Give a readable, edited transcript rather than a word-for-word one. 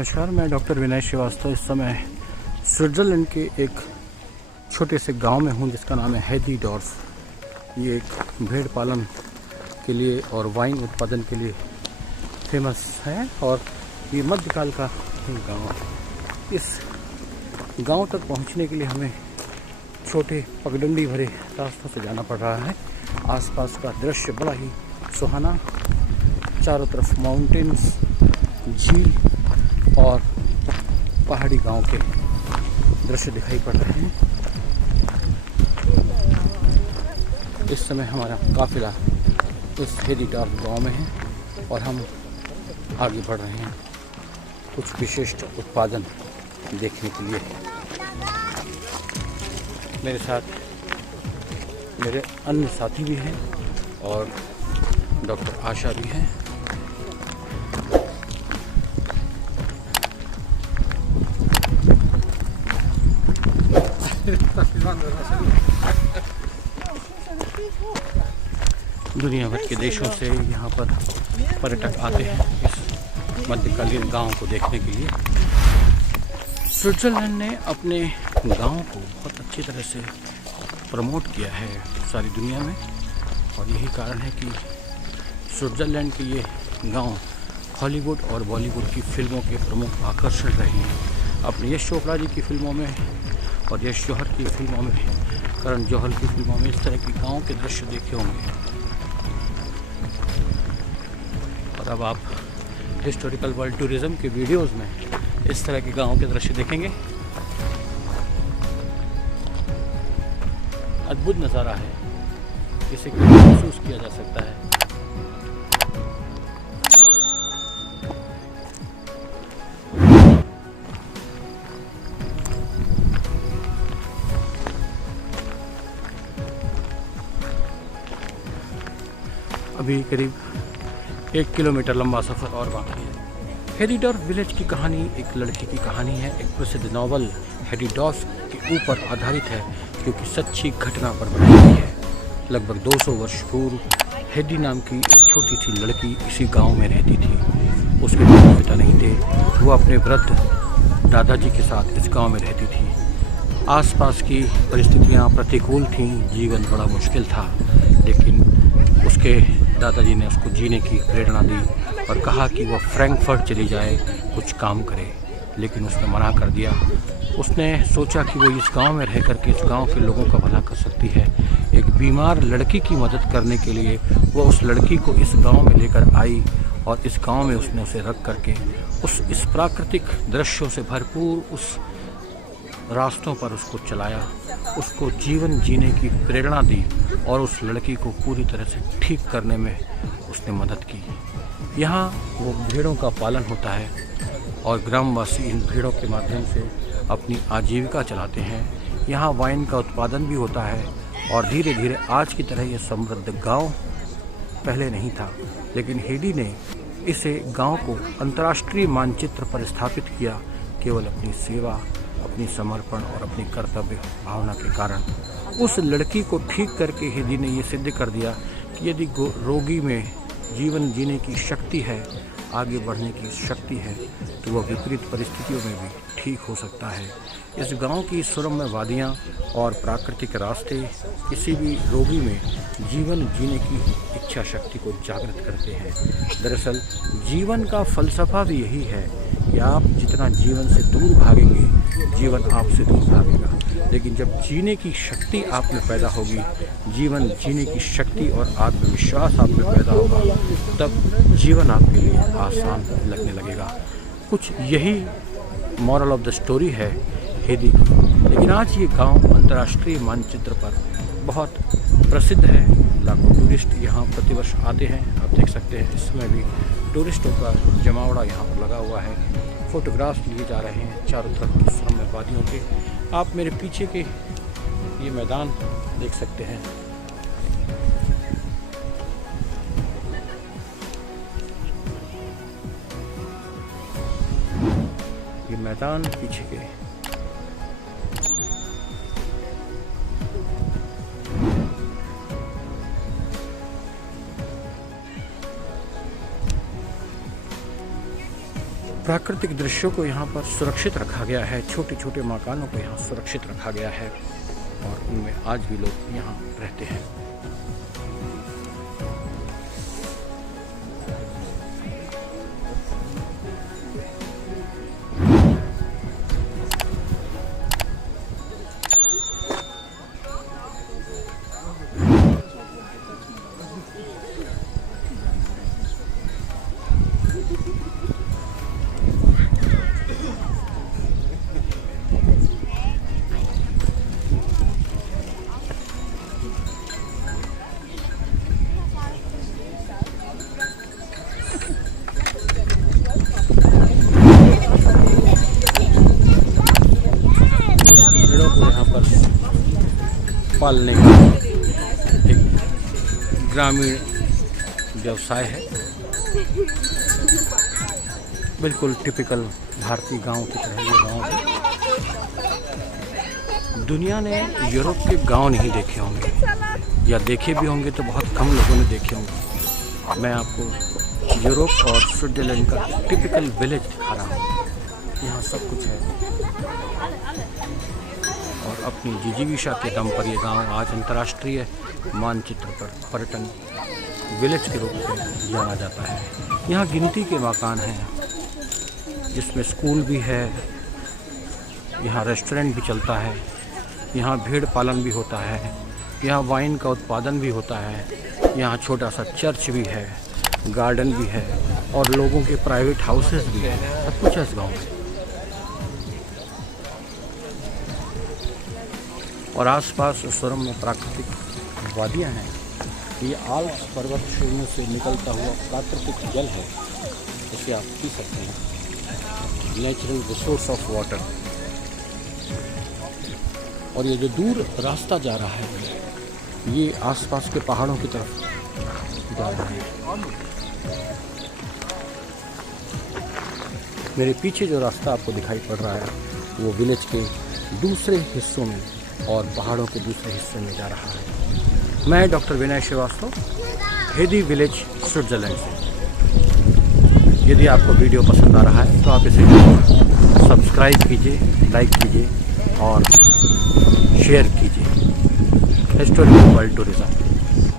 नमस्कार, मैं डॉक्टर विनय श्रीवास्तव इस समय स्विट्ज़रलैंड के एक छोटे से गांव में हूं जिसका नाम है हेदीडॉर्फ। ये एक भेड़ पालन के लिए और वाइन उत्पादन के लिए फेमस है और ये मध्यकाल का गांव है। इस गांव तक पहुंचने के लिए हमें छोटे पगडंडी भरे रास्तों से जाना पड़ रहा है। आसपास का दृश्य बड़ा ही सुहाना, चारों तरफ माउंटेन्स, झील और पहाड़ी गांव के दृश्य दिखाई पड़ रहे हैं। इस समय हमारा काफिला इस हेदीडॉर्फ गांव में है और हम आगे बढ़ रहे हैं कुछ विशिष्ट उत्पादन देखने के लिए। मेरे साथ मेरे अन्य साथी भी हैं और डॉक्टर आशा भी हैं। दुनिया भर के देशों से यहाँ पर पर्यटक आते हैं इस मध्यकालीन गांव को देखने के लिए। स्विट्ज़रलैंड ने अपने गांव को बहुत अच्छी तरह से प्रमोट किया है सारी दुनिया में और यही कारण है कि स्विट्ज़रलैंड के ये गांव हॉलीवुड और बॉलीवुड की फिल्मों के प्रमुख आकर्षण रहे हैं। अपने यश चोपड़ा जी की फिल्मों में और यश जौहर की फिल्मों में, करण जौहर की फिल्मों में इस तरह के गांव के दृश्य देखे होंगे और अब आप हिस्टोरिकल वर्ल्ड टूरिज्म के वीडियोस में इस तरह के गांव के दृश्य देखेंगे। अद्भुत नज़ारा है, इसे महसूस किया जा सकता है। अभी करीब 1 किलोमीटर लंबा सफ़र और बाकी है। हेदीडॉर्फ विलेज की कहानी एक लड़के की कहानी है। एक प्रसिद्ध नावल हेदीडॉर्फ के ऊपर आधारित है क्योंकि सच्ची घटना पर बनी हुई है। लगभग 200 वर्ष पूर्व हेदी नाम की एक छोटी सी लड़की इसी गांव में रहती थी। उसके माता पिता नहीं थे, वो अपने वृद्ध दादाजी के साथ इस गांव में रहती थी। आसपास की परिस्थितियां प्रतिकूल थीं, जीवन बड़ा मुश्किल था, लेकिन उसके दादाजी ने उसको जीने की प्रेरणा दी और कहा कि वह फ्रैंकफर्ट चली जाए, कुछ काम करे, लेकिन उसने मना कर दिया। उसने सोचा कि वो इस गांव में रह करके इस गांव के लोगों का भला कर सकती है। एक बीमार लड़की की मदद करने के लिए वो उस लड़की को इस गांव में लेकर आई और इस गांव में उसने उसे रख करके इस प्राकृतिक दृश्यों से भरपूर उस रास्तों पर उसको चलाया, उसको जीवन जीने की प्रेरणा दी और उस लड़की को पूरी तरह से ठीक करने में उसने मदद की। यहाँ वो भेड़ों का पालन होता है और ग्रामवासी इन भेड़ों के माध्यम से अपनी आजीविका चलाते हैं। यहाँ वाइन का उत्पादन भी होता है और धीरे धीरे आज की तरह ये समृद्ध गांव पहले नहीं था, लेकिन हेदी ने इसे गांव को अंतर्राष्ट्रीय मानचित्र पर स्थापित किया केवल अपनी सेवा, अपनी समर्पण और अपनी कर्तव्य भावना के कारण। उस लड़की को ठीक करके हेदी ने ये सिद्ध कर दिया कि यदि रोगी में जीवन जीने की शक्ति है, आगे बढ़ने की शक्ति है, तो वह विपरीत परिस्थितियों में भी ठीक हो सकता है। इस गांव की सुरम्य वादियाँ और प्राकृतिक रास्ते किसी भी रोगी में जीवन जीने की इच्छा शक्ति को जागृत करते हैं। दरअसल जीवन का फलसफा भी यही है कि आप जितना जीवन से दूर भागेंगे, जीवन आपसे दूर भागेगा। लेकिन जब जीने की शक्ति आप में पैदा होगी, जीवन जीने की शक्ति और आत्मविश्वास आप में पैदा होगा, तब जीवन आपके लिए आसान लगने लगेगा। कुछ यही मॉरल ऑफ द स्टोरी है हेदी की। लेकिन आज ये गांव अंतर्राष्ट्रीय मानचित्र पर बहुत प्रसिद्ध है। लाखों टूरिस्ट यहाँ प्रतिवर्ष आते हैं। आप देख सकते हैं इस समय भी टूरिस्टों का जमावड़ा यहाँ पर लगा हुआ है। फोटोग्राफ्स लिए जा रहे हैं चारों तरफ की सुरम्य वादियों के। आप मेरे पीछे के ये मैदान देख सकते हैं। ये मैदान पीछे के प्राकृतिक दृश्यों को यहाँ पर सुरक्षित रखा गया है, छोटे छोटे मकानों को यहाँ सुरक्षित रखा गया है और उनमें आज भी लोग यहाँ रहते हैं। पालने का एक ग्रामीण व्यवसाय है, बिल्कुल टिपिकल भारतीय गांव की तरह ये गांव है। दुनिया ने यूरोप के गांव नहीं देखे होंगे या देखे भी होंगे तो बहुत कम लोगों ने देखे होंगे। मैं आपको यूरोप और स्विट्जरलैंड का टिपिकल विलेज दिखा रहा हूँ। यहाँ सब कुछ है और अपनी जिजीविका के दम पर ये गांव आज अंतर्राष्ट्रीय मानचित्र पर पर्यटन विलेज के रूप में जाना जाता है। यहाँ गिनती के मकान हैं जिसमें स्कूल भी है, यहाँ रेस्टोरेंट भी चलता है, यहाँ भेड़ पालन भी होता है, यहाँ वाइन का उत्पादन भी होता है, यहाँ छोटा सा चर्च भी है, गार्डन भी है और लोगों के प्राइवेट हाउसेस भी हैं। सब कुछ है इस गाँव में। और आसपास स्वरम में प्राकृतिक वादियाँ हैं। ये आल्प्स पर्वत श्रेणियों से निकलता हुआ प्राकृतिक जल है, इसे आप पी सकते हैं। Natural resource of water. और ये जो दूर रास्ता जा रहा है ये आसपास के पहाड़ों की तरफ जा रहा है। मेरे पीछे जो रास्ता आपको दिखाई पड़ रहा है वो विलेज के दूसरे हिस्सों में और पहाड़ों के दूसरे हिस्से में जा रहा है। मैं डॉक्टर विनय श्रीवास्तव, हेदी विलेज, स्विट्जरलैंड से। यदि आपको वीडियो पसंद आ रहा है तो आप इसे सब्सक्राइब कीजिए, लाइक कीजिए और शेयर कीजिए। Historical world tourism.